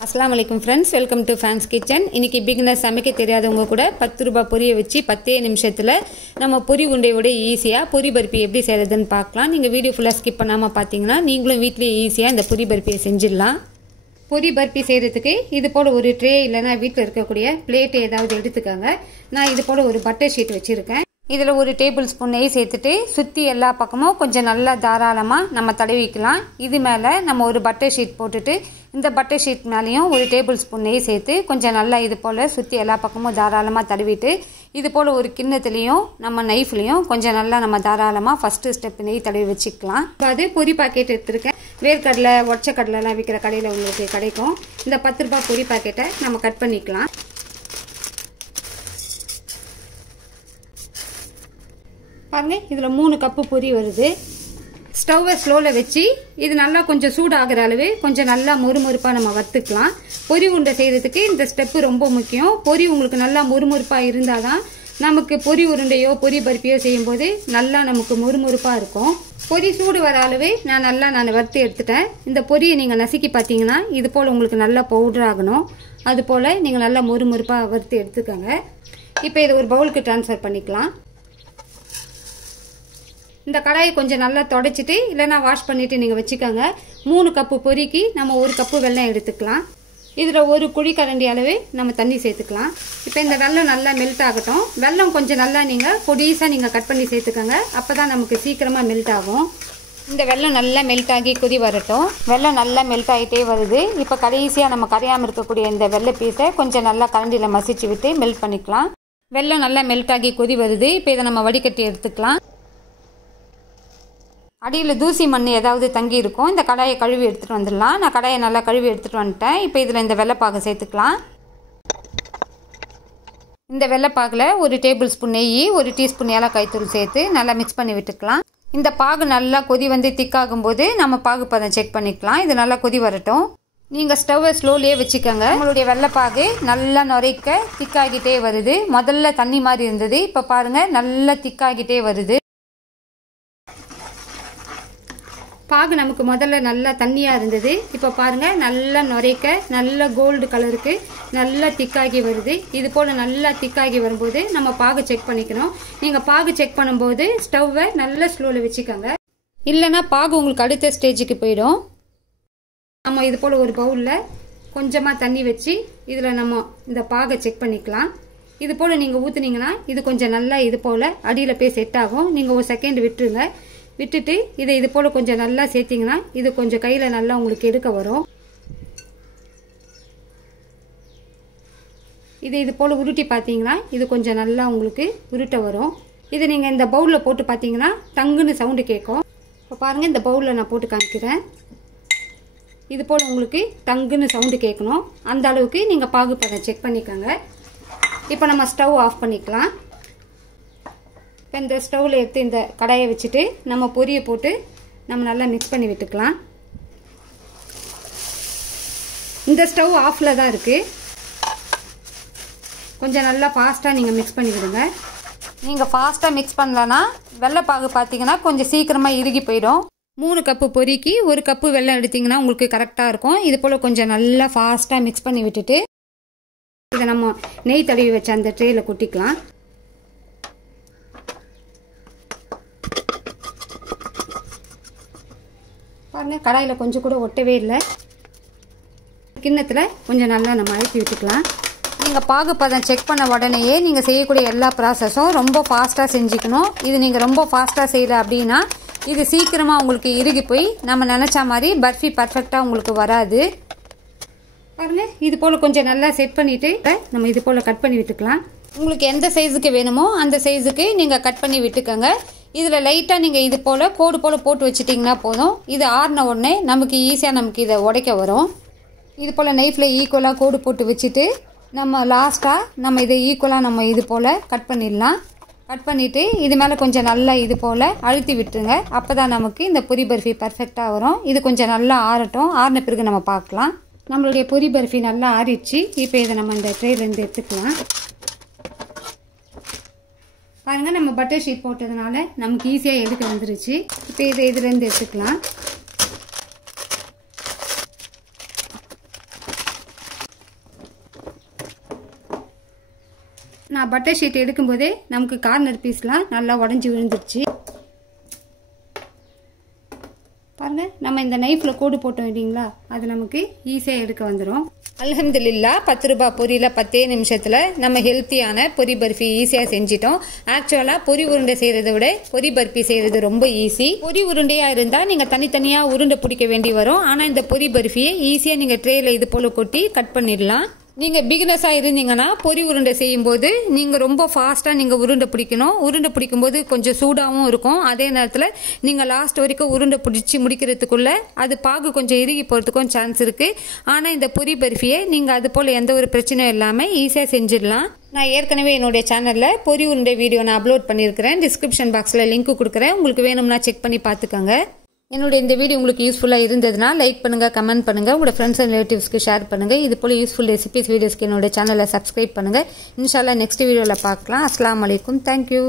अस्सलाम वालेकुम friends, welcome to fans kitchen. इनकी बिगिनर சமைக்க தெரியாதவங்க கூட 10 ரூபாய் பொரியை வச்சு 10 நிமிஷத்துல நம்ம பொரி உண்டையோட ஈஸியா பொரி பர்பி எப்படி செய்யறதுன்னு பார்க்கலாம். நீங்க வீடியோ ஃபுல்லா ஸ்கிப் பண்ணாம பாத்தீங்கன்னா நீங்களும் வீட்லயே ஈஸியா இந்த பொரி பர்பியை செஞ்சிடலாம். பொரி பர்பி செய்யறதுக்கு இது போல ஒரு ட்ரே இல்லனா வீட்ல இருக்கக்கூடிய பிளேட் ஏதாவது எடுத்துக்கங்க. நான் இது போல ஒரு பட்டர் ஷீட் வச்சிருக்கேன். இதுல ஒரு டேபிள் ஸ்பூன் நெய் சேர்த்துட்டு சுத்தி எல்லா பக்கமும் கொஞ்சம் நல்லா தாராளமா நம்ம தடவிக்கலாம். இது மேல நம்ம ஒரு பட்டர் ஷீட் போட்டுட்டு இந்த பட்டர் ஷீட் மேலேயும் ஒரு டேபிள் ஸ்பூன் நெய் சேர்த்து கொஞ்சம் நல்லா இது போல் சுற்றி எல்லா பக்கமும் தாராளமாக தடவிட்டு இது போல் ஒரு கிண்ணத்துலேயும் நம்ம நைஃப்லேயும் கொஞ்சம் நல்லா நம்ம தாராளமாக ஃபஸ்ட்டு ஸ்டெப் நெய் தடவி வச்சுக்கலாம். அது பொரி பாக்கெட் எடுத்துருக்கேன். வேர்க்கடலை ஒற்றை கடலைலாம் விற்கிற கடையில் உங்களுக்கு கிடைக்கும். இந்த 10 ரூபாய் பொரி பாக்கெட்டை நம்ம கட் பண்ணிக்கலாம். பாருங்க, இதில் 3 கப்பு பொரி வருது. ஸ்டவ்வை ஸ்லோவில் வச்சு இது நல்லா கொஞ்சம் சூடாகிற அளவு கொஞ்சம் நல்லா மொறுமொறுப்பாக நம்ம வறுத்துக்கலாம். பொரி உருண்டை செய்கிறதுக்கு இந்த ஸ்டெப்பு ரொம்ப முக்கியம். பொரி உங்களுக்கு நல்லா மொறுமொறுப்பாக இருந்தால் தான் நமக்கு பொரி உருண்டையோ பொரி பருப்பியோ செய்யும்போது நல்லா நமக்கு மொறுமொறுப்பாக இருக்கும். பொரி சூடு வர அளவு நான் வறுத்து எடுத்துட்டேன். இந்த பொரியை நீங்கள் நசுக்கி பார்த்தீங்கன்னா இது போல் உங்களுக்கு நல்லா பவுடர் ஆகணும். அது போல் நீங்கள் நல்லா மொறுமொறுப்பாக வறுத்து எடுத்துக்கோங்க. இப்போ இதை ஒரு பவுலுக்கு ட்ரான்ஸ்ஃபர் பண்ணிக்கலாம். இந்த கடாயை கொஞ்சம் நல்லா தொடச்சிட்டு இல்லைனா வாஷ் பண்ணிட்டு நீங்கள் வச்சுக்கோங்க. 3 கப்பு பொரிக்கு நம்ம 1 கப்பு வெல்லம் எடுத்துக்கலாம். இதில் ஒரு குழிக்கரண்டி அளவு நம்ம தண்ணி சேர்த்துக்கலாம். இப்போ இந்த வெல்லம் நல்லா மெல்ட் ஆகட்டும். வெல்லம் கொஞ்சம் நல்லா நீங்கள் பொடிசாக நீங்கள் கட் பண்ணி சேர்த்துக்கோங்க. அப்போ தான் நமக்கு சீக்கிரமாக மெல்ட் ஆகும். இந்த வெல்லம் நல்லா மெல்ட் ஆகி கொதி வரட்டும். வெல்லம் நல்லா மெல்ட் ஆகிட்டே வருது. இப்போ கடைசியாக நம்ம கரையாமல் இருக்கக்கூடிய இந்த வெள்ளை பீஸை கொஞ்சம் நல்லா கரண்டியில் மசிச்சு விட்டு மெல்ட் பண்ணிக்கலாம். வெல்லம் நல்லா மெல்ட் ஆகி கொதி வருது. இப்போ இதை நம்ம வடிகட்டி எடுத்துக்கலாம். அடியில் தூசி மண் ஏதாவது தங்கி இருக்கும். இந்த கடாயை கழுவி எடுத்துகிட்டு வந்துடலாம். நான் கடாயை நல்லா கழுவி எடுத்துகிட்டு வந்துட்டேன். இப்போ இதில் இந்த வெள்ளைப்பாகை சேர்த்துக்கலாம். இந்த வெள்ளைப்பாகில் ஒரு டேபிள் ஸ்பூன் நெய், ஒரு டீஸ்பூன் ஏலக்காய் தூள் சேர்த்து நல்லா மிக்ஸ் பண்ணி விட்டுக்கலாம். இந்த பாகு நல்லா கொதி வந்து திக்காகும் போது நம்ம பாகு பதம் செக் பண்ணிக்கலாம். இது நல்லா கொதி வரட்டும். நீங்கள் ஸ்டவ்வை ஸ்லோலியே வச்சுக்கோங்க. உங்களுடைய வெள்ளைப்பாகு நல்லா நுரைக்க திக்காகிட்டே வருது. முதல்ல தண்ணி மாதிரி இருந்தது, இப்போ பாருங்கள் நல்லா திக்காகிட்டே வருது. பாகு நமக்கு முதல்ல நல்லா தண்ணியாக இருந்தது. இப்போ பாருங்கள் நல்லா நுரைக்க நல்ல கோல்டு கலருக்கு நல்லா திக்காகி வருது. இது போல் நல்லா திக்காகி வரும்போது நம்ம பாகு செக் பண்ணிக்கணும். நீங்கள் பாகு செக் பண்ணும்போது ஸ்டவ்வை நல்லா ஸ்லோவில் வச்சுக்கோங்க. இல்லைன்னா பாகு உங்களுக்கு அடுத்த ஸ்டேஜுக்கு போயிடும். நம்ம இது போல் ஒரு பவுலில் கொஞ்சமாக தண்ணி வச்சு இதில் நம்ம இந்த பாகை செக் பண்ணிக்கலாம். இது போல் நீங்கள் ஊற்றுனீங்கன்னா இது கொஞ்சம் நல்லா இது போல் அடியில் போய் செட் ஆகும். நீங்கள் ஒரு செகண்ட் விட்டுருங்க. விட்டுட்டு இதை இது போல் கொஞ்சம் நல்லா சேர்த்திங்கன்னா இது கொஞ்சம் கையில் நல்லா உங்களுக்கு எடுக்க வரும். இது போல் உருட்டி பார்த்தீங்கன்னா இது கொஞ்சம் நல்லா உங்களுக்கு உருட்ட வரும். இது நீங்கள் இந்த பவுலில் போட்டு பார்த்தீங்கன்னா டங்குன்னு சவுண்டு கேட்கும். இப்போ பாருங்கள், இந்த பவுலில் நான் போட்டு காமிக்கிறேன். இது போல் உங்களுக்கு டங்குன்னு சவுண்டு கேட்கணும். அந்த அளவுக்கு நீங்கள் பாகு பதம் செக் பண்ணிக்கோங்க. இப்போ நம்ம ஸ்டவ் ஆஃப் பண்ணிக்கலாம். இப்போ இந்த ஸ்டவ்வில் எடுத்து இந்த கடாயை வச்சுட்டு நம்ம பொரியை போட்டு நம்ம நல்லா மிக்ஸ் பண்ணி விட்டுக்கலாம். இந்த ஸ்டவ் ஆஃபில் தான் இருக்குது. கொஞ்சம் நல்லா ஃபாஸ்ட்டாக நீங்கள் மிக்ஸ் பண்ணி விடுங்க. நீங்கள் ஃபாஸ்ட்டாக மிக்ஸ் பண்ணலன்னா வெள்ளைப்பாகு பார்த்தீங்கன்னா கொஞ்சம் சீக்கிரமாக இறுகி போயிடும். 3 கப்பு பொரிக்கு 1 கப்பு வெல்லம் எடுத்திங்கன்னா உங்களுக்கு கரெக்டாக இருக்கும். இது போல் கொஞ்சம் நல்லா ஃபாஸ்ட்டாக மிக்ஸ் பண்ணி விட்டுட்டு இதை நம்ம நெய் தடவி வச்ச அந்த ட்ரேயில் கொட்டிக்கலாம். பாருங்கள், கடாயில் கொஞ்சம் கூட ஒட்டவே இல்லை. கிண்ணத்தில் கொஞ்சம் நல்லா நம்ம அழுத்தி விட்டுக்கலாம். நீங்கள் பாகு பதம் செக் பண்ண உடனேயே நீங்கள் செய்யக்கூடிய எல்லா ப்ராசஸும் ரொம்ப ஃபாஸ்ட்டாக செஞ்சுக்கணும். இது நீங்கள் ரொம்ப ஃபாஸ்ட்டாக செய்யலை அப்படின்னா இது சீக்கிரமாக உங்களுக்கு இறுகி போய் நம்ம நினச்ச மாதிரி பர்ஃபி பர்ஃபெக்டாக உங்களுக்கு வராது. பாருங்கள், இது போல் கொஞ்சம் நல்லா செட் பண்ணிவிட்டு நம்ம இது போல் கட் பண்ணி விட்டுக்கலாம். உங்களுக்கு எந்த சைஸுக்கு வேணுமோ அந்த சைஸுக்கு நீங்கள் கட் பண்ணி விட்டுக்கோங்க. இதில் லைட்டாக நீங்கள் இது போல் கோடு போல் போட்டு வச்சிட்டிங்கன்னா போதும். இது ஆறின உடனே நமக்கு ஈஸியாக நமக்கு இதை உடைக்க வரும். இது போல் நைஃப்பில் ஈக்குவலாக கோடு போட்டு வச்சுட்டு நம்ம லாஸ்ட்டாக நம்ம இதை ஈக்குவலாக நம்ம இது போல் கட் பண்ணிடலாம். கட் பண்ணிவிட்டு இது மேலே கொஞ்சம் நல்லா இது போல் அழுத்தி விட்டுருங்க. அப்போ தான் நமக்கு இந்த பொரி பர்ஃபி பர்ஃபெக்டாக வரும். இது கொஞ்சம் நல்லா ஆறட்டும். ஆறின பிறகு நம்ம பார்க்கலாம். நம்மளுடைய பொரி பர்ஃபி நல்லா ஆறிடுச்சு. இப்போ இதை நம்ம இந்த ட்ரேலேருந்து எடுத்துக்கலாம். பாருங்கள், நம்ம பட்டர் ஷீட் போட்டதுனால நமக்கு ஈஸியாக எடுக்க வந்துருச்சு. இப்போ இதை இதுலேருந்து எடுத்துக்கலாம். நான் பட்டர் ஷீட் எடுக்கும்போதே நமக்கு கார்னர் பீஸ்லாம் நல்லா உடஞ்சி விழுந்துருச்சு பாருங்க. நம்ம இந்த நைஃப்ல கோடு போட்டோம் இல்லைங்களா, அது நமக்கு ஈஸியா எடுக்க வந்துடும். அல்ஹம்துலில்லாஹ் 10 ரூபாய் பொரியில 10 நிமிஷத்துல நம்ம ஹெல்த்தியான பொரி பர்ஃபி ஈஸியா செஞ்சிட்டோம். ஆக்சுவலா பொரி உருண்டை செய்யறதை விட பொரி பர்ஃபி செய்யறது ரொம்ப ஈஸி. பொரி உருண்டையா இருந்தா நீங்க தனித்தனியா உருண்டை பிடிக்க வேண்டி வரும். ஆனா இந்த பொரி பர்ஃபியை ஈஸியா நீங்க ட்ரேல இது போல கொட்டி கட் பண்ணிடலாம். நீங்க பிகினர்ஸா இருந்தீங்கன்னா பொரி உருண்டை செய்யும் போது நீங்க ரொம்ப ஃபாஸ்டா நீங்க உருண்டை பிடிக்கணும். உருண்டை பிடிக்கும் போது கொஞ்சம் சூடாவும் இருக்கும். அதே நேரத்துல நீங்க லாஸ்ட் வரைக்கும் உருண்டை பிடிச்சி முடிக்கிறதுக்குள்ள அது பாகு கொஞ்சம் இறுகி போறதுக்கும் சான்ஸ் இருக்கு. ஆனா இந்த பொரி பர்ஃபியை நீங்க அது போல எந்த ஒரு பிரச்சனையும் இல்லாம ஈஸியா செஞ்சிடலாம். நான் ஏற்கனவே என்னுடைய சேனல்ல பொரி உருண்டை வீடியோ நான் அப்லோட் பண்ணியிருக்கிறேன். டிஸ்கிரிப்ஷன் பாக்ஸ்ல லிங்க் கொடுக்குறேன். உங்களுக்கு வேணும்னா செக் பண்ணி பார்த்துக்கோங்க. என்னுடைய இந்த வீடியோ உங்களுக்கு யூஸ்ஃபுல்லாக இருந்ததுன்னா லைக் பண்ணுங்க, கமெண்ட் பண்ணுங்க, உங்களோட ஃப்ரெண்ட்ஸ் அண்ட் ரிலேட்டிவ்ஸ்க்கு ஷேர் பண்ணுங்க. இது போல யூஸ்ஃபுல் ரெசிபிஸ் வீடியோஸ்க்கு என்னோட சேனலை சப்ஸ்கிரைப் பண்ணுங்க. இன்ஷால்லா நெக்ஸ்ட் வீடியோவில் பார்க்கலாம். அஸ்ஸலாமு அலைக்கும். தேங்க்யூ.